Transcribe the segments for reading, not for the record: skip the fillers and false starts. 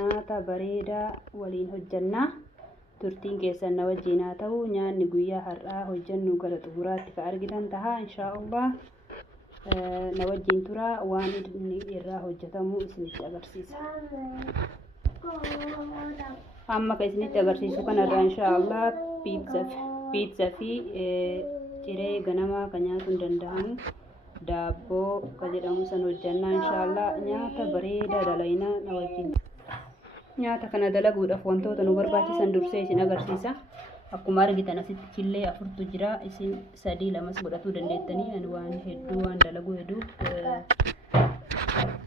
nyaata bareedaa waliin hojjannaa. Turtiin keessan na wajjin haa ta'u. Nyaanni guyyaa har'aa hojjannu gara xumuraatti ka argitan taha inshaallah. Na wajjin turaa waan inni irraa hojjetamu isinitti agarsiisa. Amma ka isinitti agarsiisu kanarraa inshaallah piizaa fi ciree ganamaa ka nyaatuun danda'amu daabboo ka jedhamu san hojjannaa inshaallah. Nyaata bareedaa dalaynaa na wajjin. Nyaata kana dalaguudhaaf wantoota nu barbaachisan dursee isin agarsiisa. Akkuma argitan asitti killee 4tu jira. Isin 2 godhatuu dandeettanii. Ani waan hedduu waan dalaguu hedduu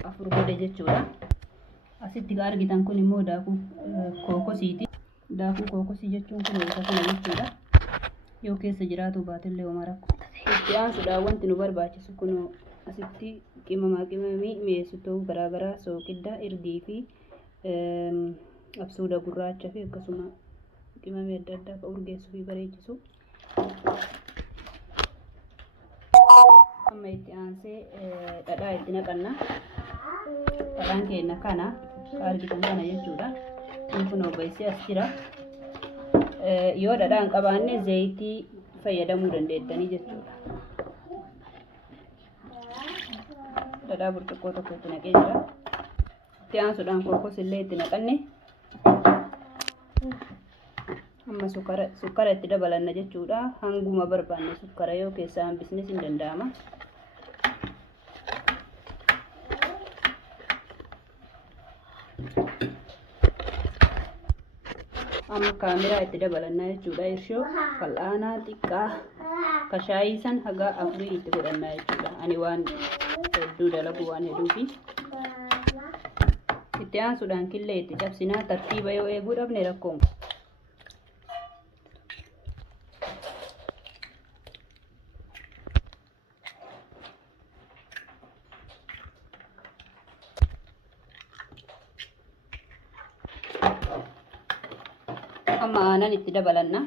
4 godhe jechuudha. Asitti ka argitan kun immoo daakuu kookosiiti. Daakuu kookosii jechuun kun isa kana jechuudha. Yoo keessa jiraatu baatellee homaa rakko. Itti aansuudhaan wanti nu barbaachisu kun asitti qimamii mi'eessituu garaagaraa soogidda irdii fi absuuda gurraacha fi akkasuma qimamii adda addaa ka urgeessuu fi bareechisu. Amma itti aansee dhadhaa itti naqanna. Dhadhaan keenya kana ka argitan kana jechuudha. Kun obbeessee as jira. Yoo dhadhaan qabaanne zayitii fayyadamuu dandeettanii jechuudha. Dhadhaa burcuqqoo tokko itti naqee jira. Itti aansuudhaan kookos illee itti naqanne. Amma sukkara itti dabalanna jechuudha. Hanguma barbaanne sukkara yoo keessaa hambisnes hin danda'ama. Amma kaameraa itti dabalannaa jechuudha. Irshoo fal'aanaa xiqqaa ka shaayii san haga 4 itti godhannaa jechuudha. Ani waan hedduu dalagu waan hedduufi. Itti aansuudhaan killee itti cabsinaa. Tartiiba yoo eeguu dhabne rakkoon. Amma aanan itti dabalanna.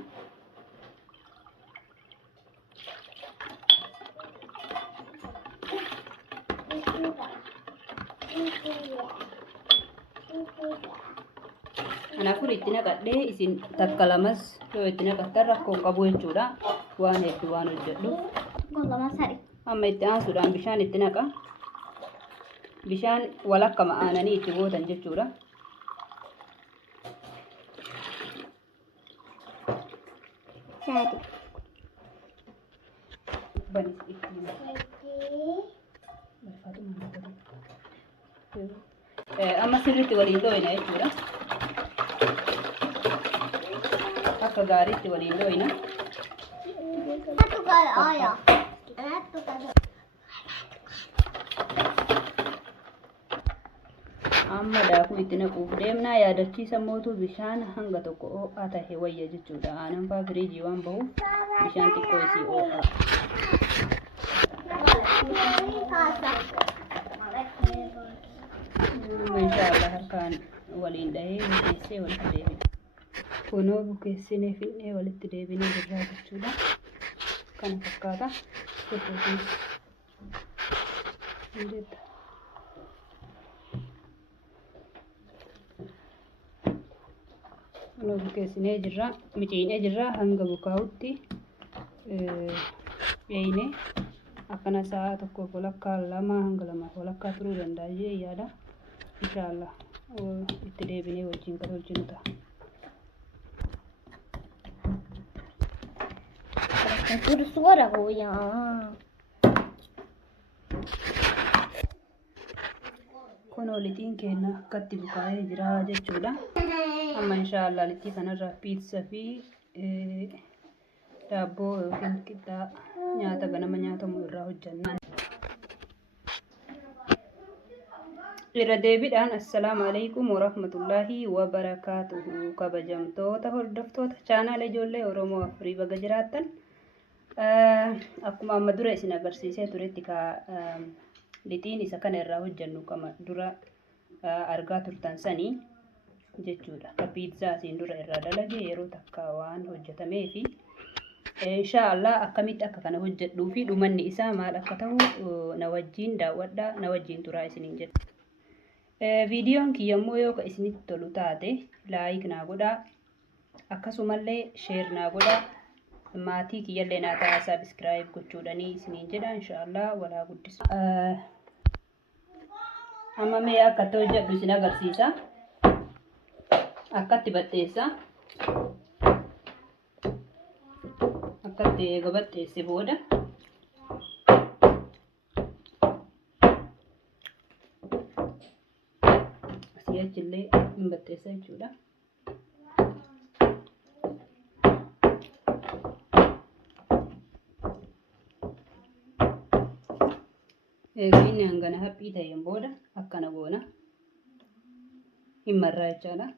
Kanaafuu itti naqadhee isin takka lamas yoo itti naqattan rakkoon qabu jechuudha. Waan hedduu waan hojjedhu. Amma itti aansuudhaan bishaan itti naqa. Bishaan walakkama aananii itti gootan jechuudha. Amma sirriitti waliin dho'ina jechuudha. Akka gaariitti waliin dho'ina. Amma daakuu itti naquuf deemnaa. Yaadachiisa mootuu bishaan hanga tokko ho'aa tahe wayya jechuudha. Aanan faa firiijii waan bahuuf bishaan xiqqoo isii ho'aa. Inshaallah harkaan waliin dhahee bukeessee walitti deebina. Kunoo bukeessinee fidnee walitti deebinee jirraa jechuudha. Kana fakkaata. Kunoo bukeessinee jirra. Miciinee jirra hanga bukaa'utti eeyne akkana sa'a tokkoof walakkaa 2 hanga 2 walakkaa turuu danda'a jedhee yaada. Inshaallah itti deebinee wajjin kan hojjennu ta'a. Kunoo lixiin keenya akkatti bukaa'ee jira jechuudha. Amma inshaallah lixii kanarraa piizaa fi daabboo yookiin qixxaa nyaata ganama nyaatamu irraa hojjenna. Irra deebiidhaan assalaamu alaykum warahmatullaahi wabarakaatuhu. Kabajamtoota hordoftoota chaanaala ijoollee Oromoo Afurii baga jiraattan. Akkuma amma dura isin agarsiisee turetti ka lixiin isa kana irraa hojjennu kama dura argaa turtan sanii jechuudha. Ka piizaa isin dura irraa dalage yeroo takka waan hojjetamee fi inshaallah akkamitti akka kana hojjedhuu fi dhumanni isaa maal akka ta'u na wajjin daawwadhaa, na wajjin turaa isiniin jedha. Viidiyoon kiyyammoo yoo isinitti tolu taate laayik naa godhaa. Akkasumallee sheer naa godhaa. Maatii kiyyallee naa ta'aa sabiskiraayib gochuudhanii isiniin jedha inshaallah walaa guddisu. Amma mee akkatti hojjedhu isin agarsiisa. Akkatti baxxeessa. Akkatti eega baxxeesse booda asii achillee hin baxxeessa jechuudha. Eegni hangana haphii ta'een booda akkana goona hin marraa jechaadha.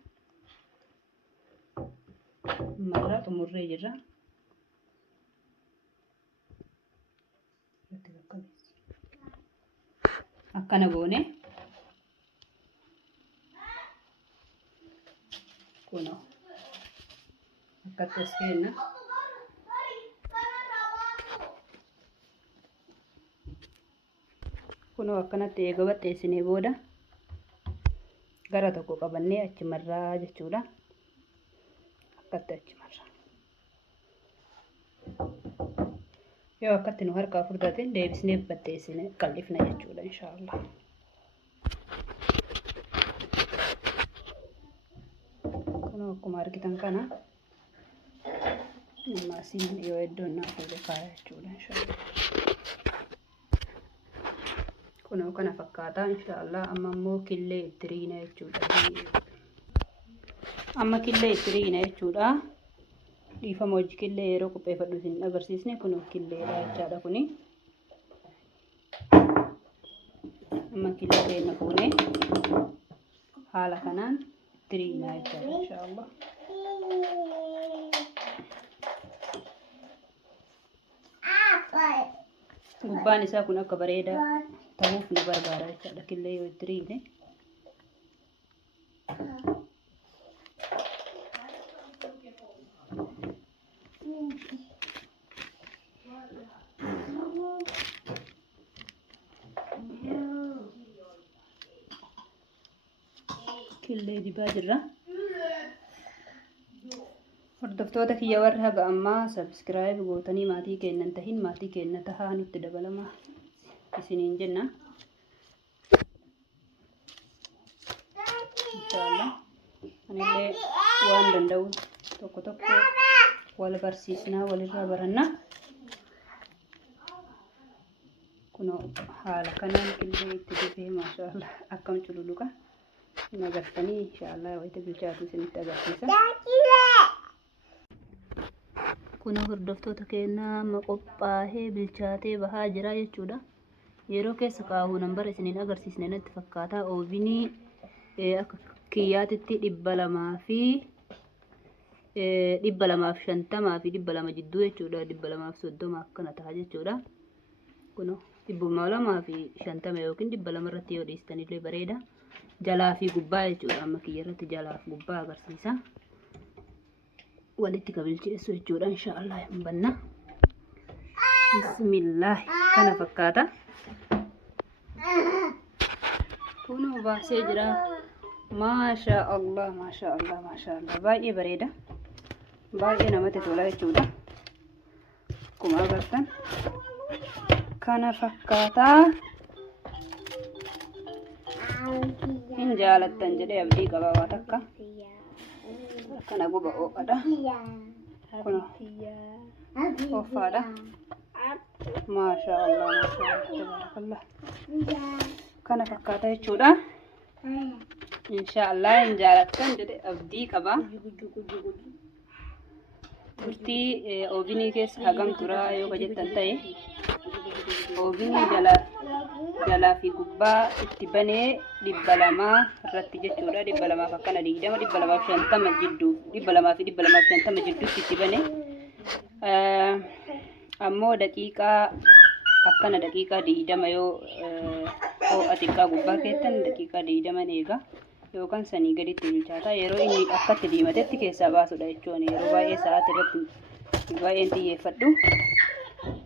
Marraa xumurree jirra. Akkana goone kunoo akkatti as kenna. Kunoo akkanatti eega baxxeessinee booda gara tokko qabannee achi marraa jechuudha. Akkatti achi marraa. Yoo akkatti nu harkaa fudhate deebisnee baxxeessinee qal'ifna jechuudha inshaallah. Kunoo akkuma argitan kana maasiin yoo iddoon naa fuudhe kaaya jechuudha inshaallah. Kunoo kana fakkaata inshaallah. Amma immoo killee itti riina jechuudha. Amma killee itti riina jechuudha. Dhiifama hojii killee yeroo qopheeffadhu isin agarsiisne. Kunoo killeedha jechaadha kuni. Amma killee keenya fuunee haala kanaan itti riina jechaadha inshaallah. Gubbaan isaa kun akka bareedaa ta'uuf nu barbaada jechaadha. Killee yoo itti riine killee dibaa jirra. Hordoftoota kiyya warri haga ammaa sabiskiraayib gootanii maatii keenyan tahin maatii keenya tahaa nutti dabalama isiniin jenna. Inshaallah anillee waan danda'u tokko tokko wal barsiisnaa walirraa baranna. Kunoo haala kanaan killee itti dibee maashaallah akkam cululuqa hin agartanii inshaallah wayita bilchaatu isinitti agarsiisa. Kunoo hordoftoota keenyaa amma qophaa'ee bilchaatee bahaa jira jechuudha. Yeroo keessa kaa'uu nambara isiniin agarsiisne natti fakkaata. Oovnii akka kiyyaatitti 200 fi 250 fi 200 jidduu jechuudha. 230 akkana ta'a jechuudha. Kunoo 250 yookiin 200 irratti yoo dhiistanillee bareeda. Jalaa fi gubbaa jechuudha. Amma kiyya irratti jalaa fi gubbaa agarsiisa. Walitti qabilcheessu jechuudha inshaallah hin banna. Bismillah kana fakkaata. Kunoo baasee jira. Maashaallah maashaallah maashaallah baay'ee bareeda. Baay'ee namatti tola jechuudha. Akkuma agartan kana fakkaata. Hin jaalattan jedhee abdii qaba waa takka. Kana guba oodha. Kunoo offaadha. Maashaallah maashaallah kana fakkaata jechuudha. Inshaallah hin jaalattan jedhee abdii qaba. Turtii oovnii keessa hagam tura yoo jettan ta'e oovnii jalaa fi gubbaa itti banee 200 irratti jechuudha. 200 akkana 20 250 jidduu 200 fi 250 jidduutti itti banee ammoo daqiiqaa akkana daqiiqaa 20 yoo xiqqaa gubbaa keessan daqiiqaa 20 eega yookaan sanii gaditti bilchaata. Yeroo inni akkatti diimatetti keessaa baasudha jechuun yeroo baay'ee sa'aatii irratti baay'een xiyyeeffadhu.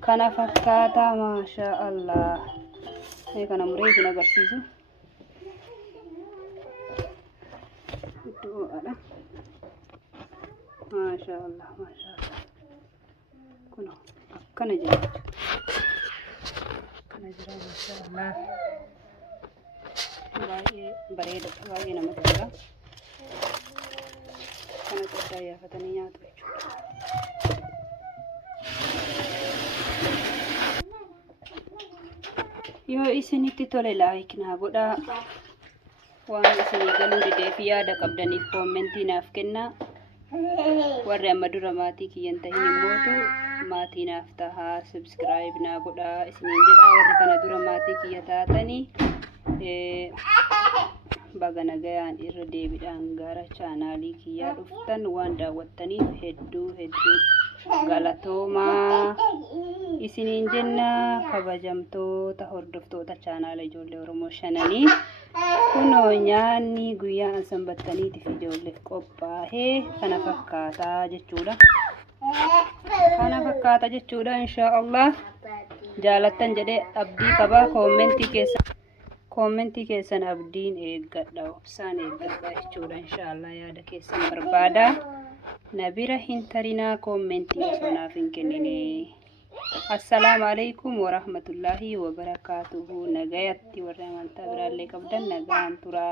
Kana fakkaata maashaallah. Kana muree isin agarsiisu. أنا ما شاء الله ما شاء الله كنا كنا جرا ما شاء الله باقي بريد باقي نمط جرا كنا تدايا فتنيا توجه yoo isinitti tole like naa godhaa waan isinii galuu dideef yaada qabdaniif koomentii naaf kennaa warri amma dura maatii kiyyan tahin immootu maatii naaf tahaa subscribe naa godhaa isiniin jedhaa warri kana dura maatii kiyya taatanii baga nagayaan irra deebiidhaan gara chaanaalii kiyyaa dhuftan waan daawwattaniif hedduu galatoomaa isiniin jenna kabajamtoota hordoftoota chaanaala ijoollee Oromoo shananii kunoo nyaanni guyyaa sanbattaniitiif ijoolleef qophaa'ee kana fakkaata jechuudha inshaallah jaalattan jedhee abdii qabaa koomentii keessan abdiin eeggadha obsaan eeggadha jechuudha inshaallah yaada keessan barbaada nabira hin tarinaa koomentii sonaaf hin kennine السلام عليكم ورحمة الله وبركاته نجايتي ورحمة الله قبل نجان ترى